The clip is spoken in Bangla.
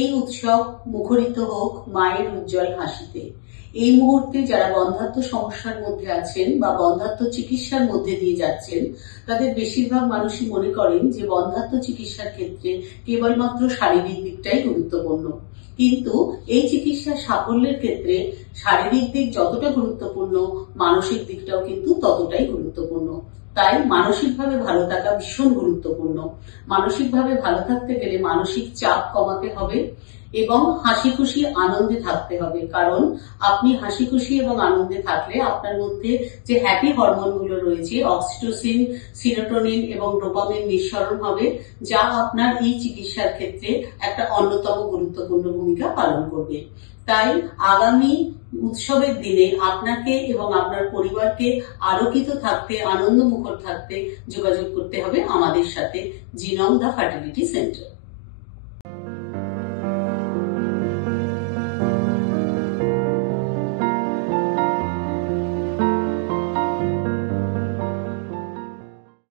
এই উৎসব মুখরিত হোক মায়ের উজ্জ্বল হাসিতে। এই মুহূর্তে যারা বন্ধ্যাত্ব সমস্যার মধ্যে আছেন বা বন্ধ্যাত্ব চিকিৎসার মধ্যে দিয়ে যাচ্ছেন, তাদের বেশিরভাগ মানুষই মনে করেন যে বন্ধ্যাত্ব চিকিৎসার ক্ষেত্রে কেবলমাত্র শারীরিক দিকটাই গুরুত্বপূর্ণ। কিন্তু এই চিকিৎসার সাফল্যের ক্ষেত্রে শারীরিক দিক যতটা গুরুত্বপূর্ণ, মানসিক দিকটাও কিন্তু ততটাই গুরুত্বপূর্ণ। তাই মানসিকভাবে ভালো থাকা ভীষণ গুরুত্বপূর্ণ। মানসিকভাবে ভালো থাকতে গেলে মানসিক চাপ কমাতে হবে এবং হাসি খুশি আনন্দে থাকতে হবে। কারণ আপনি হাসি খুশি এবং আনন্দে থাকলে আপনার মধ্যে যে হ্যাপি হরমোনগুলো রয়েছে, অক্সিটোসিন, সিরোটোনিন এবং ডোপামিন নিঃসরণ হবে, যা আপনার এই চিকিৎসার ক্ষেত্রে একটা অন্যতম গুরুত্বপূর্ণ ভূমিকা পালন করবে। তাই আগামী উৎসবের দিনে আপনাকে এবং আপনার পরিবারকে আলোকিত থাকতে, আনন্দমুখর থাকতে যোগাযোগ করতে হবে আমাদের সাথে, জিনম দ্য ফার্টিলিটি সেন্টার।